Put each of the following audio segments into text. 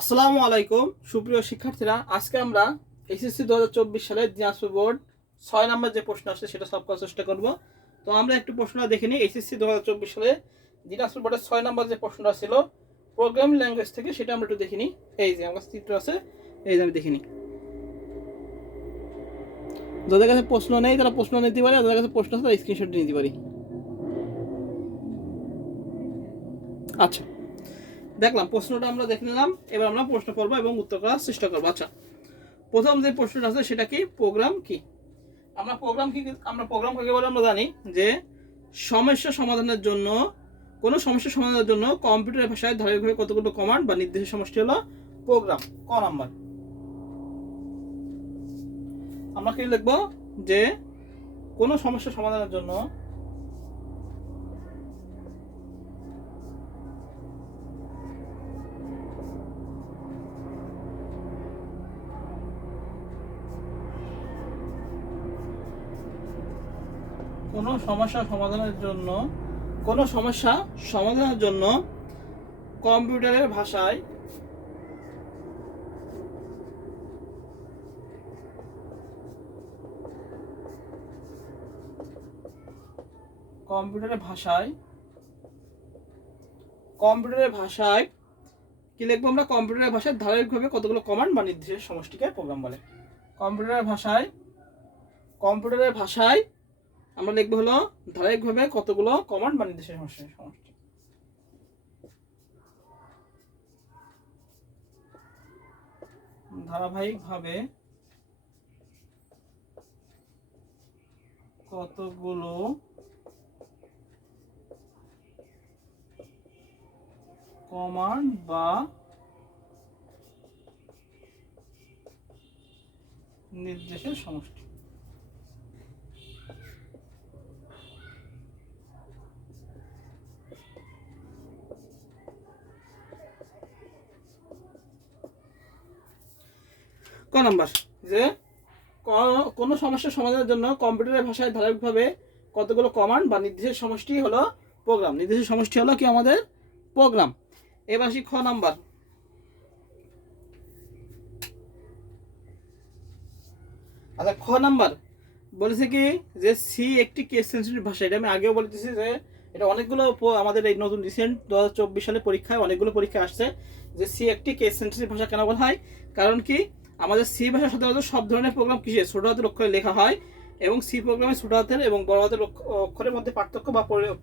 আসসালামু আলাইকুম সুপ্রিয় শিক্ষার্থীরা, আজকে আমরা এসএসসি 2024 সালের দিনাজপুর বোর্ড 6 নম্বর যে প্রশ্ন আসছে সেটা সলভ করার চেষ্টা করব। তো আমরা একটু প্রশ্নটা দেখে নিই। এসএসসি 2024 সালে দিনাজপুর বোর্ডের 6 নম্বর যে প্রশ্নটা ছিল প্রোগ্রামিং ল্যাঙ্গুয়েজ থেকে, সেটা আমরা একটু দেখে নিই। এই যে আমার চিত্র আছে, এই যে আমি দেখে নিই। যাদের কাছে প্রশ্ন নেই তারা প্রশ্ন নিতে পারে, যাদের কাছে প্রশ্ন আছে তারা স্ক্রিনশট নিতে পারি। আচ্ছা, দেখলাম প্রশ্নটা আমরা দেখে নিলাম। এবার আমরা প্রশ্ন করব এবং উত্তর করার চেষ্টা করবো। আচ্ছা, প্রথম যে প্রশ্নটা আছে সেটা কি, প্রোগ্রাম কি? আমরা প্রোগ্রাম কাকে বলে আমরা জানি যে সমস্যা সমাধানের জন্য, কোনো সমস্যা সমাধানের জন্য কম্পিউটার ভাষায় ধারাবাহিকভাবে কতগুলো কমান্ড বা নির্দেশের সমষ্টি হলো প্রোগ্রাম। ক নাম্বার আমরা কি লিখবো যে কোনো সমস্যা সমাধানের জন্য কোনো সমস্যা সমাধানের জন্য কোনো সমস্যা সমাধানের জন্য কম্পিউটারের ভাষায় কম্পিউটারের ভাষায় কম্পিউটারের ভাষায় কি লিখবো আমরা, কম্পিউটারের ভাষায় ধারাবাহিকভাবে কতগুলো কমান্ড বা নির্দেশের সমষ্টিকে প্রোগ্রাম বলে। কম্পিউটারের ভাষায় আমরা লিখবো হলো ধারাবাহিকভাবে কতগুলো কমান্ড বা নির্দেশের সমষ্টি। ধারাবাহিকভাবে কতগুলো কমান্ড বা নির্দেশের সমষ্টি। ক নাম্বার যে কোনো সমস্যার সমাধানের জন্য কম্পিউটারের ভাষায় ধারাবাহিকভাবে কতগুলো কমান্ড বা নির্দেশের সমষ্টি হলো প্রোগ্রাম। নির্দেশের সমষ্টি হলো কি আমাদের প্রোগ্রাম। এবার আসি খ নাম্বার। আচ্ছা, খ নাম্বার বলেছে কি যে সি একটি কেস সেন্সিটিভ ভাষা। এটা আমি আগেও বলতেছি যে এটা অনেকগুলো আমাদের এই নতুন রিসেন্ট 2024 সালে পরীক্ষায় অনেকগুলো পরীক্ষা আসছে যে সি একটি কেস সেন্সিটিভ ভাষা কেন বলা হয়। কারণ কি, আমাদের সি ভাষা সাধারণত সব ধরনের প্রোগ্রাম কিসে ছোট হাতের অক্ষরে লেখা হয়, এবং সি প্রোগ্রামে ছোট হাতের এবং বড় হাতের অক্ষরের মধ্যে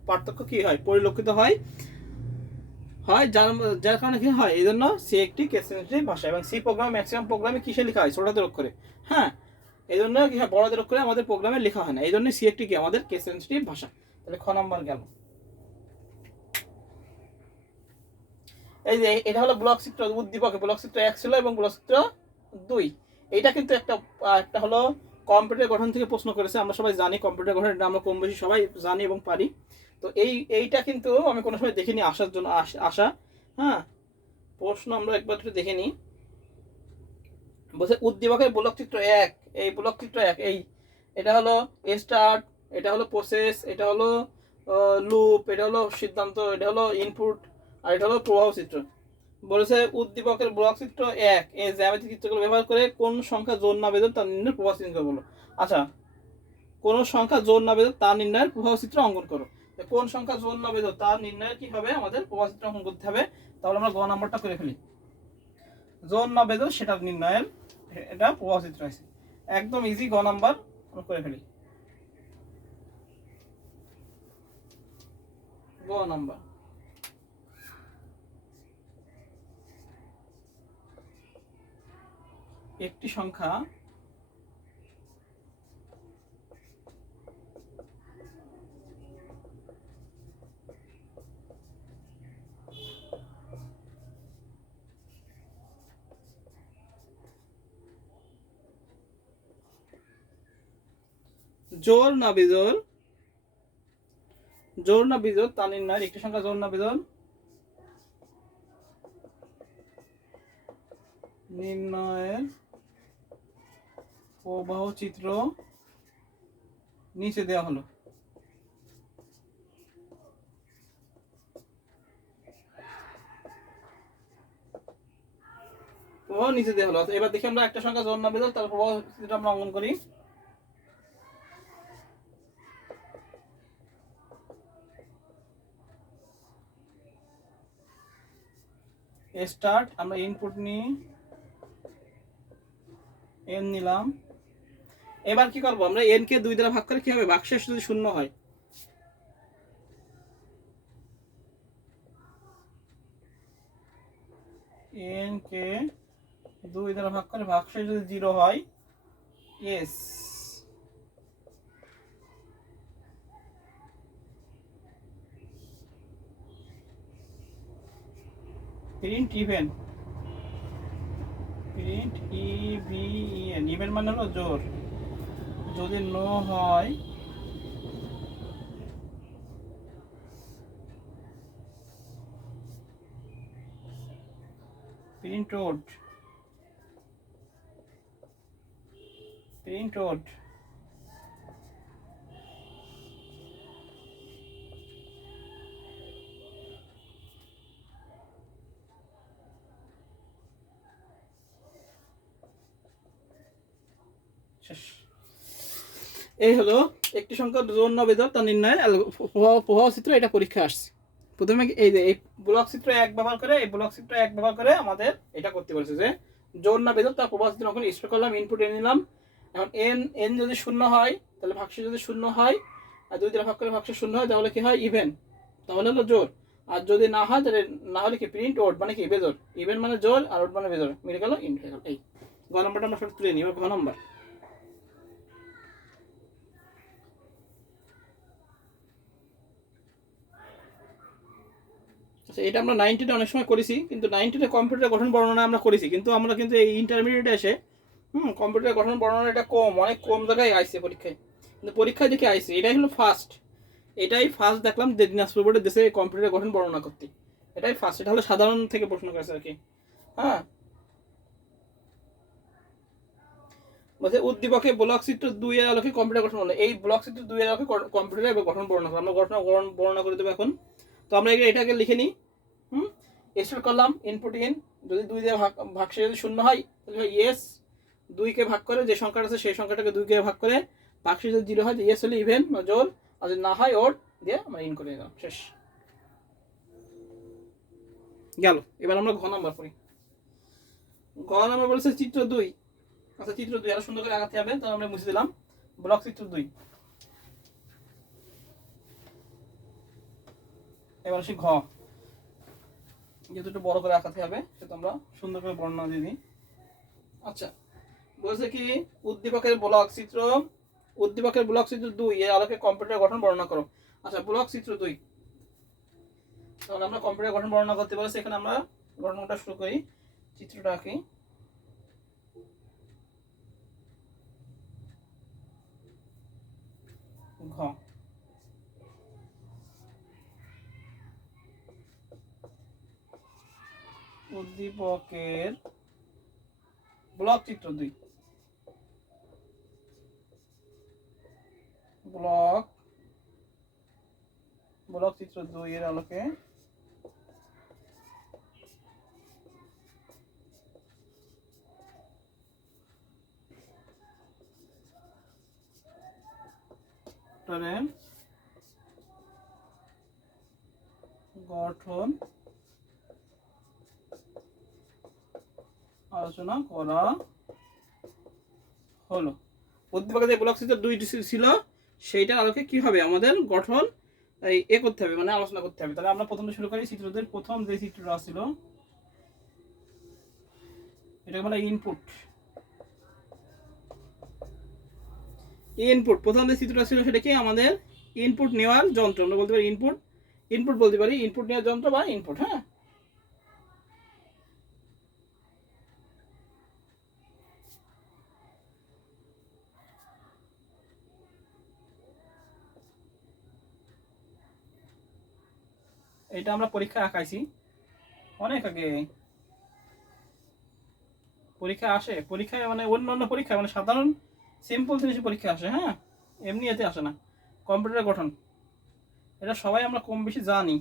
পার্থক্য কি হয়, পরিলক্ষিত হয় হয় যার যার কারণে কি হয়, এই জন্য সি একটি কেস সেন্সিটিভ ভাষা। এবং সি প্রোগ্রাম ম্যাক্সিমাম প্রোগ্রামে কিসে লেখা হয়, ছোট হাতের অক্ষরে। হ্যাঁ, এই জন্য কি হয়, বড় হাতের অক্ষরে আমাদের প্রোগ্রামে লেখা হয় না, এই জন্য সি একটি কি আমাদের কেস সেন্সিটিভ ভাষা। তাহলে খ নাম্বার গেল। এই যে এটা হলো ব্লক চিত্র উদ্দীপকে, ব্লক চিত্র 1 ছিল এবং ব্লক চিত্র 2। এইটা কিন্তু একটা হলো কম্পিউটার গঠন থেকে প্রশ্ন করেছে। আমরা সবাই জানি কম্পিউটার গঠন, এটা আমরা কম বেশি সবাই জানি এবং পারি। তো এইটা কিন্তু আমি কোনো সময় দেখিনি আসার জন্য আসা। হ্যাঁ, প্রশ্ন আমরা একবার একটু দেখে নিই। বলছে উদ্দীপকের ব্লক চিত্র 1, এই ব্লক চিত্র 1 এটা হলো স্টার্ট, এটা হলো প্রসেস, এটা হলো লুপ, এটা হলো সিদ্ধান্ত, এটা হলো ইনপুট, আর এটা হলো প্রবাহ চিত্র। বলেছে উদ্দীপকের ব্লক চিত্র 1 এই জ্যামিতিক চিত্রগুলো ব্যবহার করে কোন সংখ্যা জোর না বেঁধে তার নির্ণয়ের প্রবাহ চিত্র বলো। আচ্ছা, কোন সংখ্যা জোর না বেঁধে তার নির্ণয়ের প্রবাহ চিত্র অঙ্কন করো। কোন সংখ্যা জোর না বেঁধে তার নির্ণয়ের কি হবে, আমাদের প্রবাহ চিত্র অঙ্কন করতে হবে। তাহলে আমরা গ নাম্বারটা করে ফেলি। জোর না বেঁধে সেটা নির্ণয়ের, এটা প্রবাহ চিত্র আছে, একদম ইজি। গ নাম্বার করে ফেলি। গ নাম্বার একটি সংখ্যা জোর না বিজোর তা নির্ণয়ের, একটি সংখ্যা জোর না বিজোর নির্ণয়ের প্রবাহ চিত্র নিচে দেওয়া হলো। প্রবাহ নিচে দিয়ে হলো। এবার দেখি আমরা একটা সংখ্যা জোড় না বেদক, তার প্রবাহ চিত্রটা আমরা অঙ্কন করি। স্টার্ট, আমরা ইনপুট নিই, এন নিলাম। এবার কি করবো আমরা, এন কে 2 দ্বারা ভাগ করে কি হবে, ভাগশেষ যদি শূন্য হয়, এন কে 2 দ্বারা ভাগ করে ভাগশেষ যদি 0 হয়, S print even, print even, even মানে হলো জোড়। যদি নো হয় প্রিন্ট ওড, প্রিন্ট ওড। শেষ। এই হলো একটি সংখ্যার জোড় না বেদক তার নির্ণয়ের প্রবাহ চিত্র। এটা পরীক্ষা আসছে। প্রথমে এই যে এই ব্লক চিত্র 1 ব্যবহার করে, এই ব্লক চিত্র 1 ব্যবহার করে আমাদের এটা করতে বলেছে যে জোড় না বেদক তার প্রবাহ চিত্র যখন স্টোর করলাম, ইনপুট এনে নিলাম। এখন এন যদি শূন্য হয়, তাহলে ভাগশেষ যদি শূন্য হয়, আর 2 দ্বারা ভাগ করে ভাগশেষ শূন্য হয়, তাহলে কি হয়, ইভেন, তাহলে হলো জোড়। আর যদি না হয় তাহলে না হলে কি প্রিন্ট ওড, মানে কি বেজোড়। ইভেন মানে জোড় আর ওড মানে বেজোড়, মিলে গেল ইন্ট হয়ে গেল। এই গ নম্বরটা আমরা সব তুলে নিই। এবার ঘ নম্বর। আচ্ছা, এটা আমরা 90-তে অনেক সময় করেছি, কিন্তু 90-তে কম্পিউটার গঠন বর্ণনা আমরা করেছি, কিন্তু আমরা কিন্তু এই ইন্টারমিডিয়েটে এসে কম্পিউটার গঠন বর্ণনা এটা কম, অনেক কম জায়গায় আইছে পরীক্ষায়। কিন্তু পরীক্ষায় দেখে আইছে, এটাই হলো ফার্স্ট। এটাই ফার্স্ট দেখলাম দিনাজপুর বোর্ডের দেশে কম্পিউটার গঠন বর্ণনা করতে। এটাই ফার্স্ট। এটা হলো সাধারণ থেকে প্রশ্ন করেছে আর কি। হ্যাঁ, বলছে উদ্দীপকে ব্লক চিত্র 2 এর আলোকে কম্পিউটার গঠন বর্ণনা। এই ব্লক চিত্র 2 এর আলোকে কম্পিউটার গঠন বর্ণনা করবো। আমরা গঠন বর্ণনা করে দেবো এখন। তো আমরা এটাকে লিখে নিই। স্টার্ট করলাম, ইনপুট ইন, যদি 2 দিয়ে ভাগশেষ যদি শূন্য হয়, তাহলে ইয়েস। 2 কে ভাগ করে যে সংখ্যাটা আছে সেই সংখ্যাটাকে 2 কে ভাগ করে ভাগশেষ যদি 0 হয়, ইয়েস হলে ইভেন বা জোড়, আর যদি না হয় ওড দিয়ে আমরা ইন করে দিলাম। শেষ গেল। এবার আমরা ঘ নাম্বার পড়ি। ঘ নাম্বার বলেছে চিত্র 2। আচ্ছা, চিত্র 2 আরো সুন্দর করে আগাতে হবে, তো আমরা মুছে দিলাম ব্লক চিত্র 2। এবার আসি ঘ। যেহেতু একটু বড় করে আঁকাতে হবে, সেটা আমরা সুন্দর করে বর্ণনা দিয়ে দিই। আচ্ছা, বলছে কি উদ্দীপকের ব্লক চিত্র, উদ্দীপকের ব্লক চিত্র 2 এর আলোকে কম্পিউটার গঠন বর্ণনা করো। আচ্ছা, ব্লক চিত্র 2, তাহলে আমরা কম্পিউটার গঠন বর্ণনা করতে বলেছি। এখানে আমরা গঠনটা শুরু করি, চিত্রটা আঁকি। ঘ, উদ্দীপকের ব্লক চিত্র 2, ব্লক চিত্র 2 এর আলোকে গঠন আলোচনা করা হলো। উদ্দীপকের যে ব্লক চিত্র 2 ছিল, সেইটার আলোকে কি হবে, আমাদের গঠন করতে হবে, মানে আলোচনা করতে হবে। তাহলে আমরা প্রথমে শুরু করি। চিত্রদের প্রথম যে চিত্রটা ছিল, এটা বলে ইনপুট। ইনপুট প্রথম যে চিত্রটা ছিল সেটা কি, আমাদের ইনপুট নেওয়ার যন্ত্র। আমরা বলতে পারি ইনপুট, ইনপুট বলতে পারি ইনপুট নেওয়ার যন্ত্র বা ইনপুট। হ্যাঁ, এটা আমরা পরীক্ষায় আঁকাইছি অনেক আগে। পরীক্ষা আসে, পরীক্ষায় মানে অন্য পরীক্ষায়, মানে সাধারণ সিম্পল জিনিস পরীক্ষা আসে। হ্যাঁ, এমনি এতে আসে না। কম্পিউটার গঠন এটা সবাই আমরা কম বেশি জানি।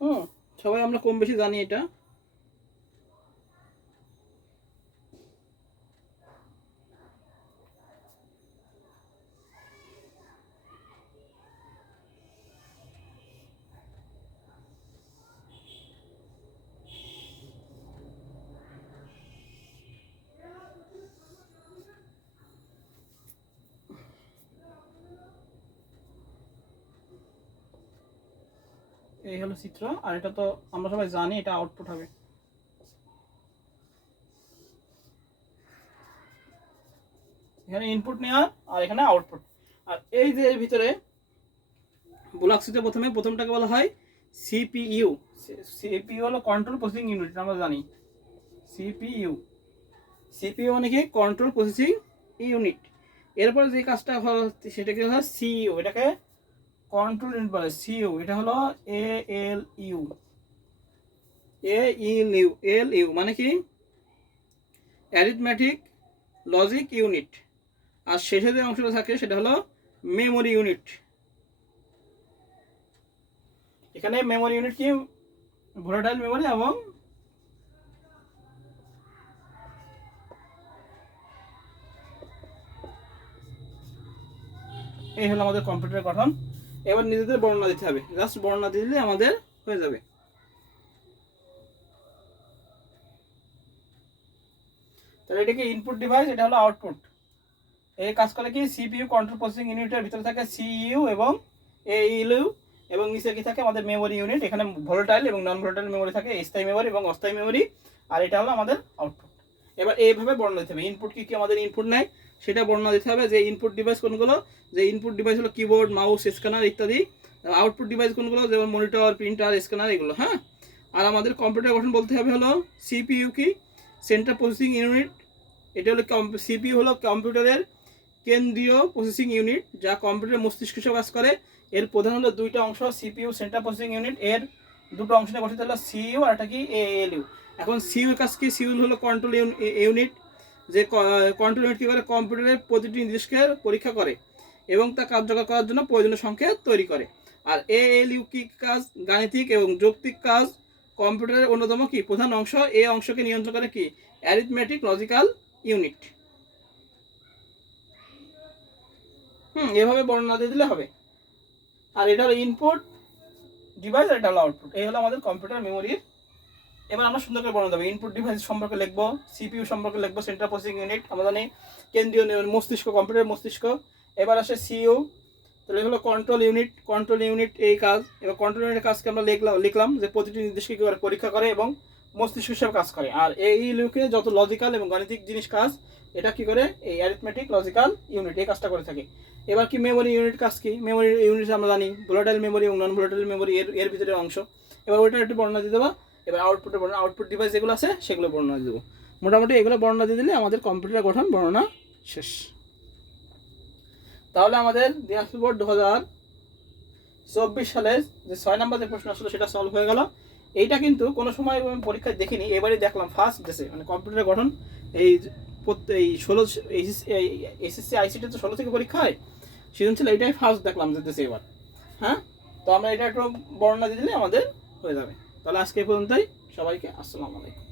হুম, সবাই আমরা কম বেশি জানি এটা। এই হলো চিত্র, আর এটা তো আমরা সবাই জানি এটা আউটপুট হবে। এখানে ইনপুট নেওয়া আর এখানে আউটপুট। আর এই যে এর ভিতরে ব্লক সিতে প্রথমটাকে বলা হয় সিপিইউ। সিপিইউ হলো কন্ট্রোল প্রসেসিং ইউনিট, আমরা জানি সিপিইউ। সিপিইউ মানে কি কন্ট্রোল প্রসেসিং ইউনিট। এরপরে যে কাজটা হলো সেটাকে হলো সিইউ, এটাকে কন্ট্রোল ইউনিট বলে সিইউ। এটা হলো এএলইউ। এএলইউ মানে কি অ্যারিথমেটিক লজিক ইউনিট। আর শেষে যে অংশটা থাকে সেটা হলো মেমোরি ইউনিট। এখানে মেমোরি ইউনিট কি ভোলাটাইল মেমোরি, এবং এই হলো আমাদের কম্পিউটারের গঠন। এবার নিজেদের বর্ণনা দিতে হবে, জাস্ট বর্ণনা দিলে আমাদের হয়ে যাবে। তাহলে এটা কি ইনপুট ডিভাইস, এটা হলো আউটপুট। এই কাজ করে কি সিপিইউ কন্ট্রোল প্রসেসিং ইউনিটের ভিতরে থাকে সিইউ এবং এইএলইউ, এবং নিচে কি থাকে আমাদের মেমোরি ইউনিট। এখানে ভোলাটাইল এবং নন ভোলাটাইল মেমোরি থাকে, স্থায়ী মেমোরি এবং অস্থায়ী মেমোরি। আর এটা হলো আমাদের আউটপুট। এবার এইভাবে বর্ণনা দিতে হবে ইনপুট কি কি আমাদের ইনপুট নেয় সেটা বর্ণনা দিতে হবে। যে ইনপুট ডিভাইস কোনগুলো, যে ইনপুট ডিভাইস হলো কিবোর্ড, মাউস, স্ক্যানার ইত্যাদি। আউটপুট ডিভাইস কোনগুলো, যেমন মনিটর, প্রিন্টার, স্ক্যানার, এগুলো। হ্যাঁ, আর আমাদের কম্পিউটার গঠন বলতে হবে হলো সিপিইউ কি সেন্ট্রাল প্রসেসিং ইউনিট। এটা হলো সিপিইউ হলো কম্পিউটারের কেন্দ্রীয় প্রসেসিং ইউনিট, যা কম্পিউটারের মস্তিষ্ক হিসেবে কাজ করে। এর প্রধান হলো দুইটা অংশ, সিপিইউ সেন্ট্রাল প্রসেসিং ইউনিট, এর দুটো অংশ নিয়ে গঠিত হলো সিইউ আর এটা কি এএলইউ। এখন সিইউ এর কাজ কি, সিইউ হলো কন্ট্রোল ইউনিট। যে কন্ট্রোল ইউনিট কী করে, কম্পিউটারের প্রতিটি নির্দেশকে পরীক্ষা করে এবং তা কার্যকর করার জন্য প্রয়োজনীয় সংকেত তৈরি করে। আর এএলইউ কি কাজ, গাণিতিক এবং যৌক্তিক কাজ। কম্পিউটারের অন্যতম কি প্রধান অংশ, এই অংশকে নিয়ন্ত্রণ করে কি অ্যারিথমেটিক লজিক্যাল ইউনিট। এভাবে বর্ণনা দিয়ে দিলে হবে। আর এটা হলো ইনপুট ডিভাইস, আর এটা হলো আউটপুট। এই হলো আমাদের কম্পিউটার মেমোরির। এবার আমরা সুন্দর করে বর্ণনা দেবো। ইনপুট ডিভাইস সম্পর্কে লিখবো, সিপিইউ সম্পর্কে লিখবো, সেন্ট্রাল প্রসেসিং ইউনিট আমরা জানি কেন্দ্রীয় মস্তিষ্ক, কম্পিউটার মস্তিষ্ক। এবার আসে সিইউ, তাহলে হলো কন্ট্রোল ইউনিট। কন্ট্রোল ইউনিট এই কাজ। এবার কন্ট্রোল ইউনিটের কাজকে আমরা লিখলাম যে প্রতিটি নির্দেশকে কী করে পরীক্ষা করে এবং মস্তিষ্ক হিসেবে কাজ করে। আর এই ইউকে যত লজিক্যাল এবং গাণিতিক জিনিস কাজ, এটা কি করে এই অ্যারিথমেটিক লজিক্যাল ইউনিট এই কাজটা করে থাকে। এবার কি মেমোরি ইউনিট কাজ কি, মেমোরি ইউনিট আমরা জানি ভোলাটাইল মেমোরি এবং নন ভোলাটাইল মেমোরি এর ভিতরে অংশ। এবার ওইটা একটু বর্ণনা দিয়ে দেবো। এবার আউটপুটের বর্ণনা, আউটপুট ডিভাইস যেগুলো আছে সেগুলো বর্ণনা দিয়ে দেবো। মোটামুটি এগুলো বর্ণনা দিয়ে দিলে আমাদের কম্পিউটার গঠন বর্ণনা শেষ। তাহলে আমাদের দিনাজপুর বোর্ড 2024 সালের যে 6 নম্বর যে প্রশ্ন আসলে সেটা সলভ হয়ে গেল। এইটা কিন্তু কোনো সময় আমি পরীক্ষায় দেখিনি, এবারে দেখলাম ফার্স্ট দেশে, মানে কম্পিউটার গঠন এই 16 এসএসসি আইসিটি তো 16 থেকে পরীক্ষা হয়, সৃজনশীল এইটাই ফার্স্ট দেখলাম যে দেশে এবার। হ্যাঁ, তো আমরা এটা একটু বর্ণনা দিয়ে দিলে আমাদের হয়ে যাবে। তাহলে আজকে এই পর্যন্তই, সবাইকে আসসালামু আলাইকুম।